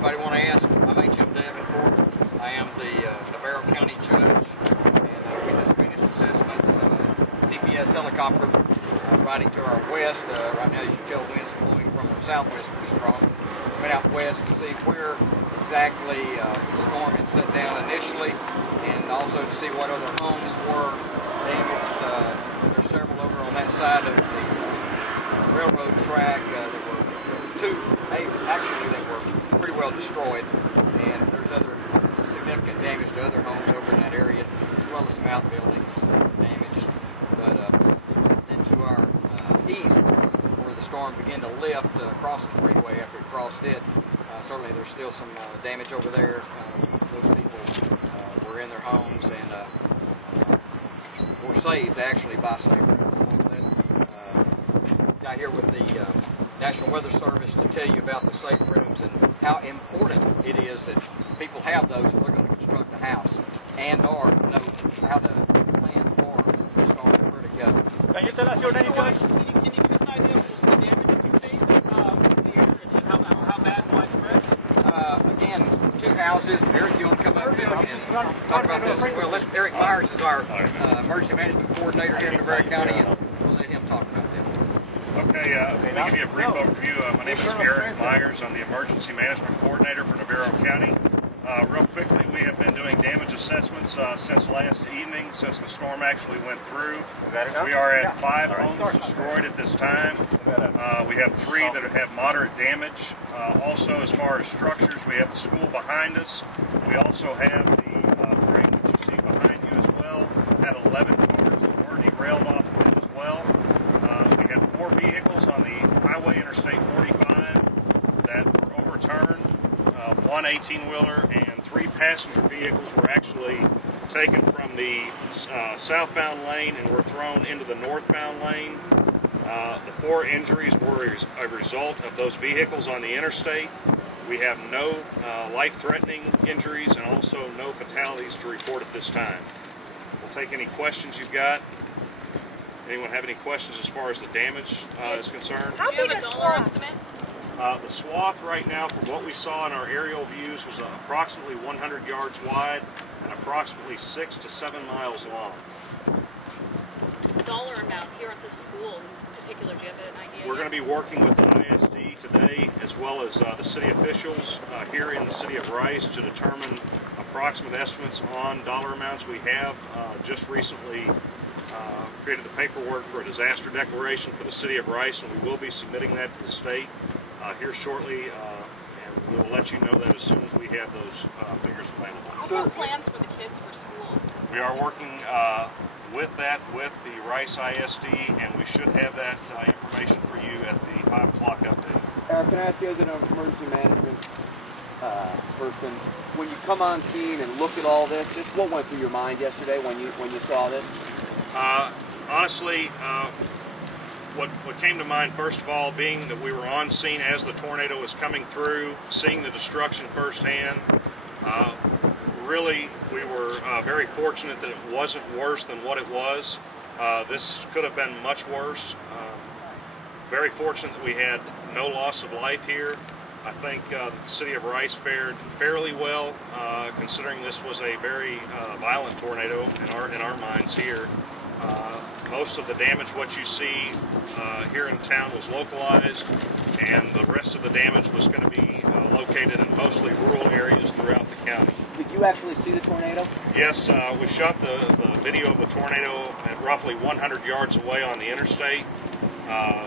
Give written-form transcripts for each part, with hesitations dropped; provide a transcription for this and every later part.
anybody want to ask, I'm H.M. Davenport. I am the Navarro County Judge, and we just finished assessments. DPS helicopter riding to our west. Right now, as you can tell, winds blowing from the southwest pretty strong. Went out west to see where exactly the storm had set down initially, and also to see what other homes were damaged. There's several over on that side of the railroad track. There were two, actually, that were pretty well destroyed, and there's other significant damage to other homes over in that area, as well as some outbuildings damaged. But then to our east, where the storm began to lift across the freeway after it crossed it, certainly there's still some damage over there. Those people were in their homes and were saved, actually, by safe room. Got here with the National Weather Service to tell you about the safe rooms and how important it is that people have those if they're going to construct a house and or know how to plan for the storm and where to go. Can you tell us your name, Judge? Can you give us an idea of the damages you see here and how bad widespread? Again, two houses. Eric, you want to come up here and talk about this? Well, Eric Myers is our emergency management coordinator here in Navarro County, and we'll let him talk about that. Okay, let me give you a brief overview. My name is Eric Myers. I'm the Emergency Management Coordinator for Navarro County. Real quickly, we have been doing damage assessments since last evening, since the storm actually went through. We are at 5 homes destroyed at this time. We have 3 that have moderate damage. Also, as far as structures, we have the school behind us. We also have the train that you see behind you as well. Had 11 cars that were derailed off of it as well. We had 4 vehicles on the highway Interstate 45 that were overturned. 1 18-wheeler and 3 passenger vehicles were actually taken from the southbound lane and were thrown into the northbound lane. The 4 injuries were a result of those vehicles on the interstate. We have no life-threatening injuries and also no fatalities to report at this time. We'll take any questions you've got. Anyone have any questions as far as the damage is concerned? How big a swath? The swath right now, from what we saw in our aerial views, was approximately 100 yards wide and approximately 6 to 7 miles long. The dollar amount here at the school in particular, do you have an idea? We're going to be working with the ISD today, as well as the city officials here in the city of Rice, to determine approximate estimates on dollar amounts. We have just recently created the paperwork for a disaster declaration for the city of Rice, and we will be submitting that to the state here shortly, and we will let you know that as soon as we have those figures available. What are plans for the kids for school? We are working with the Rice ISD, and we should have that information for you at the 5 o'clock update. Eric, can I ask you, as an emergency management person, when you come on scene and look at all this, just what went through your mind yesterday when you saw this? Honestly, what came to mind, first of all, being that we were on scene as the tornado was coming through, seeing the destruction firsthand. Really, we were very fortunate that it wasn't worse than what it was. This could have been much worse. Very fortunate that we had no loss of life here. I think the city of Rice fared fairly well, considering this was a very violent tornado in our minds here. Most of the damage, what you see here in town, was localized, and the rest of the damage was going to be located in mostly rural areas throughout the county. Did you actually see the tornado? Yes, we shot the video of the tornado at roughly 100 yards away on the interstate.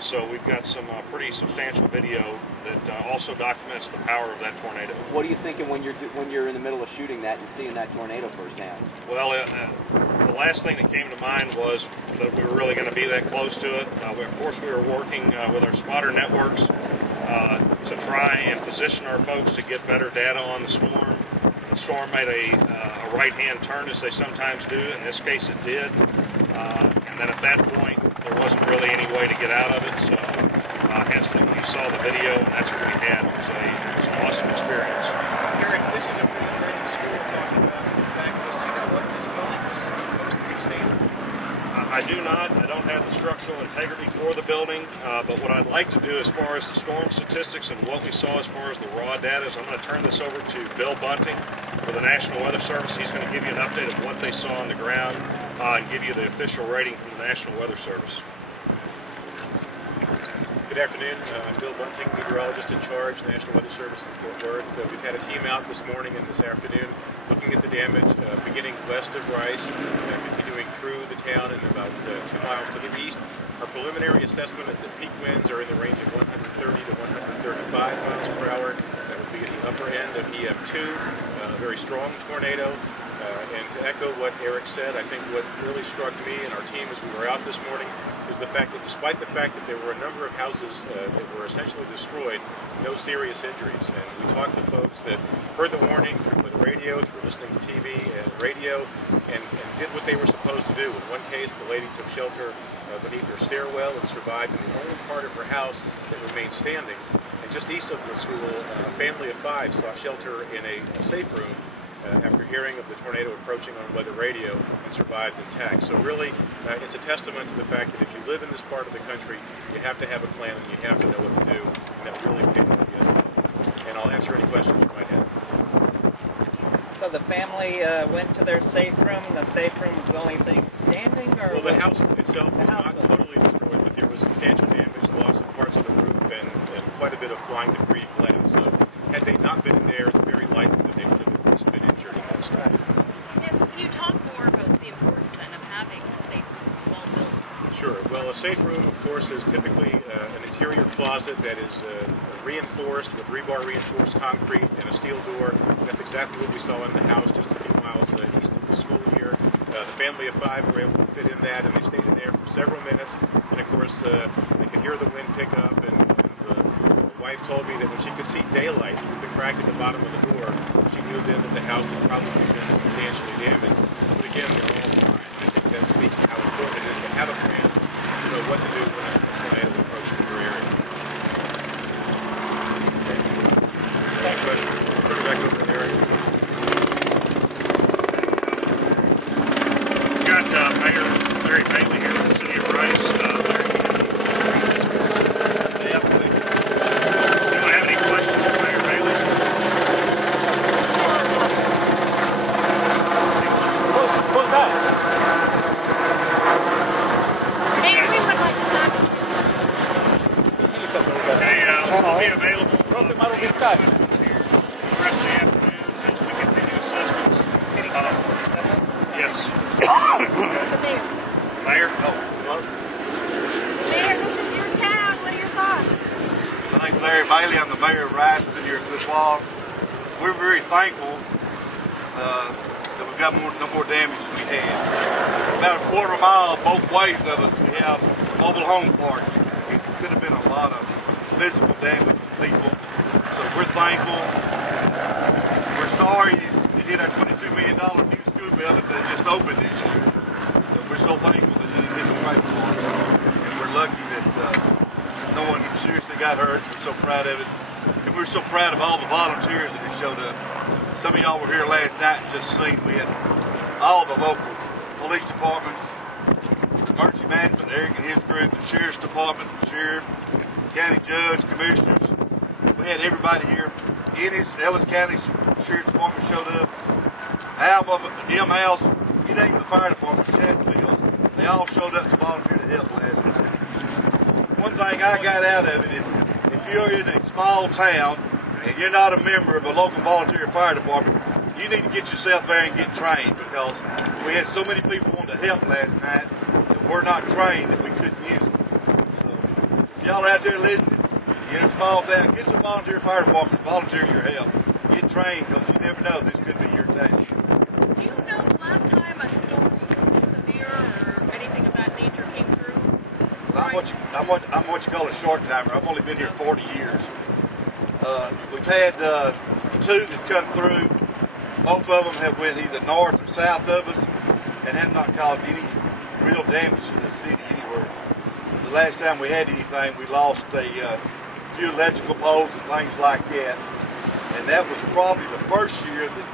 So we've got some pretty substantial video that also documents the power of that tornado. What are you thinking when you're in the middle of shooting that and seeing that tornado firsthand? Well, the last thing that came to mind was that we were really going to be that close to it. Of course, we were working with our spotter networks to try and position our folks to get better data on the storm. The storm made a right-hand turn, as they sometimes do. In this case, it did. And then at that point, there wasn't really any way to get out of it. So, hence, you saw the video, and that's what we had. It was an awesome experience. Eric, this is a pretty great school we're talking about. In fact, do you know what this building was supposed to withstand? I do not. I don't have have the structural integrity for the building, but what I'd like to do as far as the storm statistics and what we saw as far as the raw data is I'm going to turn this over to Bill Bunting for the National Weather Service. He's going to give you an update of what they saw on the ground and give you the official rating from the National Weather Service. Good afternoon. I'm Bill Bunting, meteorologist in charge, National Weather Service in Fort Worth. We've had a team out this morning and this afternoon looking at the damage beginning west of Rice, continuing through the town and about 2 miles to the east. Our preliminary assessment is that peak winds are in the range of 130 to 135 miles per hour. That would be at the upper end of EF2, a very strong tornado. And to echo what Eric said, I think what really struck me and our team as we were out this morning is the fact that despite the fact that there were a number of houses that were essentially destroyed, no serious injuries. And we talked to folks that heard the warning through the radio, through listening to TV and radio, and did what they were supposed to do. In one case, the lady took shelter beneath her stairwell and survived in the only part of her house that remained standing. And just east of the school, a family of 5 sought shelter in a safe room after hearing of the tornado approaching on weather radio and survived intact. So really, it's a testament to the fact that if you live in this part of the country, you have to have a plan and you have to know what to do, and that really paid off yesterday. And I'll answer any questions you might have. So the family went to their safe room. The safe room was the only thing standing, or well, the house itself was not totally destroyed, but there was substantial damage, loss of parts of the roof, and quite a bit of flying debris glass. So had they not been in there, it's very likely that they would have been injured in that storm. Yes, can you talk more about the importance then of having a safe room well built? Sure. Well, a safe room, of course, is typically an interior closet that is reinforced with rebar reinforced concrete and a steel door. That's exactly what we saw in the house just a few miles east of the school here. The family of 5 were able to fit in that, and they stayed in there for several minutes. And of course, they could hear the wind pick up, and the wife told me that when she could see daylight through the crack at the bottom of the door, she knew then that the house had probably been substantially damaged. But again, they're all fine. I think that speaks to how important it is to have a plan, to know what to do when a tornado approaches your area. Any questions? Turn it back over to Eric. We've got Mayor Larry Bailey here in the city of Rice. Larry, anyone have any questions for Mayor Bailey? What's that? Mayor, we would like to talk to you. Okay, we'll be available Drop them out of the the sky. rest of the afternoon as we continue assessments. Yes. Mayor. Mayor? Mayor, this is your town. What are your thoughts? My name's Larry Bailey. I'm the mayor of Rice. Been here this while. We're very thankful that we've got no more damage than we had. About a quarter mile both ways of us, we have mobile home parks. It could have been a lot of physical damage to people. So we're thankful. We're sorry they did our $22 million new school building that just opened this year. But we're so thankful that they didn't hit the trade park. And we're lucky that no one seriously got hurt. We're so proud of it. And we're so proud of all the volunteers that have showed up. Some of y'all were here last night and just seen we had all the local police departments, emergency management, Eric and his group, the sheriff's department, the sheriff, county judge, commissioners. We had everybody here. Ennis, Ellis County Sheriff's Department showed up. Alma, M-House, you name the fire department, Chatfield. They all showed up to volunteer to help last night. One thing I got out of it is if you're in a small town and you're not a member of a local volunteer fire department, you need to get yourself there and get trained, because we had so many people wanting to help last night that were not trained that we couldn't use them. So if y'all are out there listening, you're in a small town, get to a volunteer fire department, volunteer your help. Get trained, because you never know, this could be your town. Do you know the last time a storm this severe or anything of that nature came through? Well, I'm what you call a short timer. I've only been here 40 years. We've had 2 that come through. Both of them have went either north or south of us and have not caused any real damage to the city anywhere. The last time we had anything, we lost a few electrical poles and things like that. And that was probably the first year that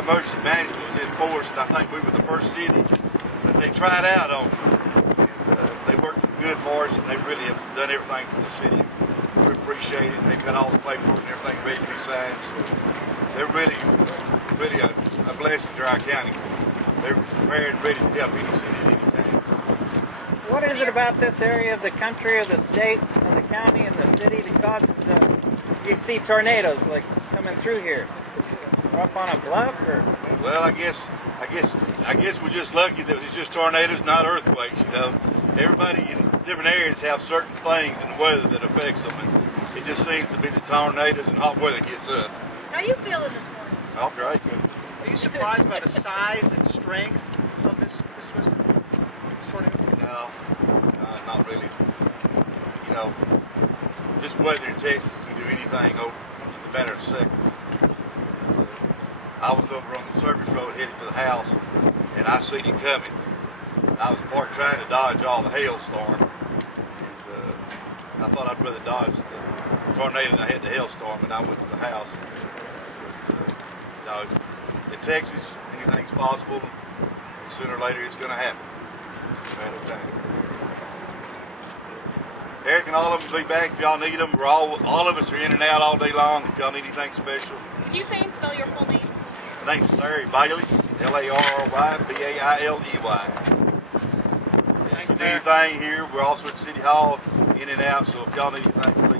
emergency management was enforced. And I think we were the first city that they tried out on. And they worked good for us, and they really have done everything for the city. We appreciate it. They've got all the paperwork and everything ready to be signed. So they're really a blessing to our county. They're prepared and ready to help any city at any time. What is it about this area of the country, or the state, and the county, and the city that causes you see tornadoes like coming through here? Or up on a bluff, or? Well, I guess we're just lucky that it's just tornadoes, not earthquakes. You know, everybody in different areas have certain things in the weather that affects them, and it just seems to be the tornadoes and hot weather gets us. How you feeling this morning? All right. Are you surprised by the size and strength of this tornado? No, not really. You know, this weather in Texas can do anything in a matter of seconds. I was over on the service road headed to the house, and I seen it coming. I was trying to dodge all the hailstorm, and I thought I'd rather dodge the tornado than I had the hailstorm, and I went to the house. But in Texas, anything's possible. Sooner or later, it's going to happen. It's a matter of time. Eric and all of them will be back if y'all need them. All of us are in and out all day long if y'all need anything special. Can you say and spell your full name? My name's Larry Bailey, Larry Bailey. If you need anything here, we're also at City Hall, in and out, so if y'all need anything, please